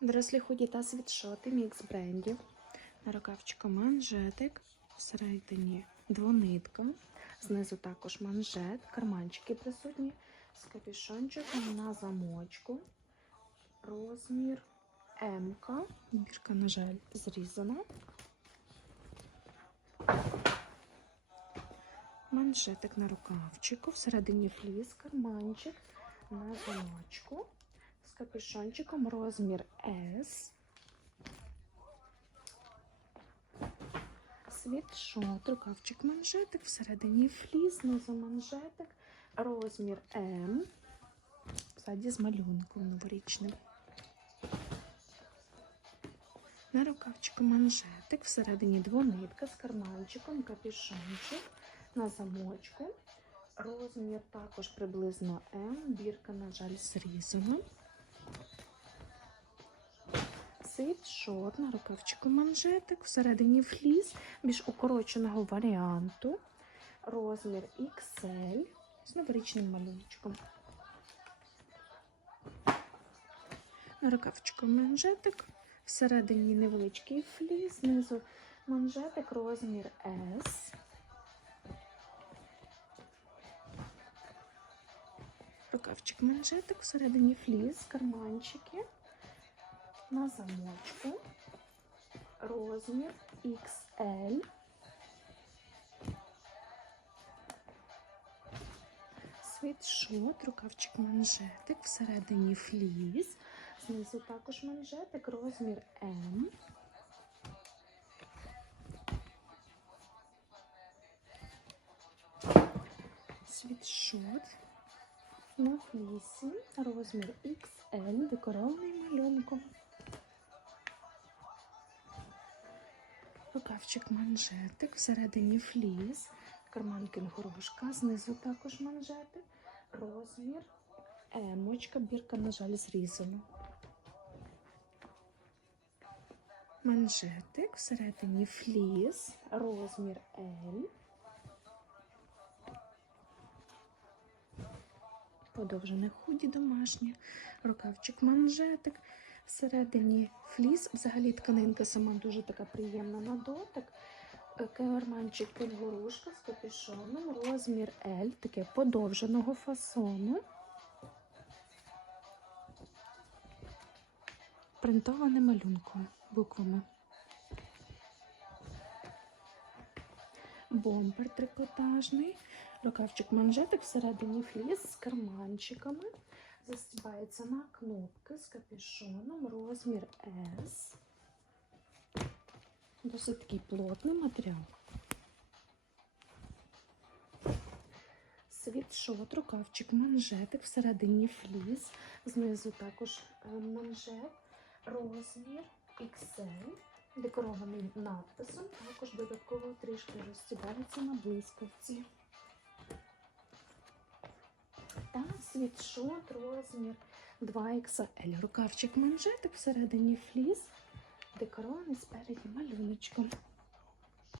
Дорослі худі та світшоти, мікс брендів. На рукавчику манжетик, всередині двонитка. Знизу також манжет, карманчики присутні з капюшончиком на замочку. Розмір М. Бірка, на жаль, зрізана. Манжетик на рукавчику, всередині фліс, карманчик на замочку капюшончиком розмір S. Світшот, рукавчик манжетик, всередині фліс, знизу манжетик, розмір М. Ззаді з малюнком новорічним. На рукавчику манжетик, всередині двонитка з карманчиком, капюшончик на замочку. Розмір також приблизно М. Бірка, на жаль, зрізана. Світшот на рукавчику манжетик, всередині фліс, більш укороченого варіанту. Розмір XL з новорічним малюнчиком. На рукавчику манжетик, всередині невеличкий фліс, знизу манжетик, розмір S. Рукавчик манжетик, всередині фліс, карманчики на замочку, розмір XL. Світшот, рукавчик манжетик, всередині фліс, знизу також манжетик, розмір М. Світшот на флісі, розмір XL, декорований малюнком. Рукавчик манжетик, всередині фліс, карман кенгурушка, знизу також манжетик, розмір емочка, бірка, на жаль, зрізана. Манжетик, всередині фліс, розмір L. Подовжене худі домашнє, рукавчик манжетик, всередині фліс. Взагалі тканинка сама дуже така приємна на дотик. Е, Карманчик кенгурушка з капюшоном, розмір L, таке подовженого фасону. Принтоване малюнком, буквами. Бомбер трикотажний, рукавчик манжетик всередині фліс з карманчиками. Застібається на кнопки з капюшоном, розмір S. Досить такий плотний матеріал. Світшот, рукавчик, манжетик, всередині фліс, знизу також е, манжет, розмір XL, декорований надписом, також додатково трішки розстібається на блискавці. Світшот, розмір 2XL. Рукавчик манжетик, всередині фліс, декорований спереді малюночком.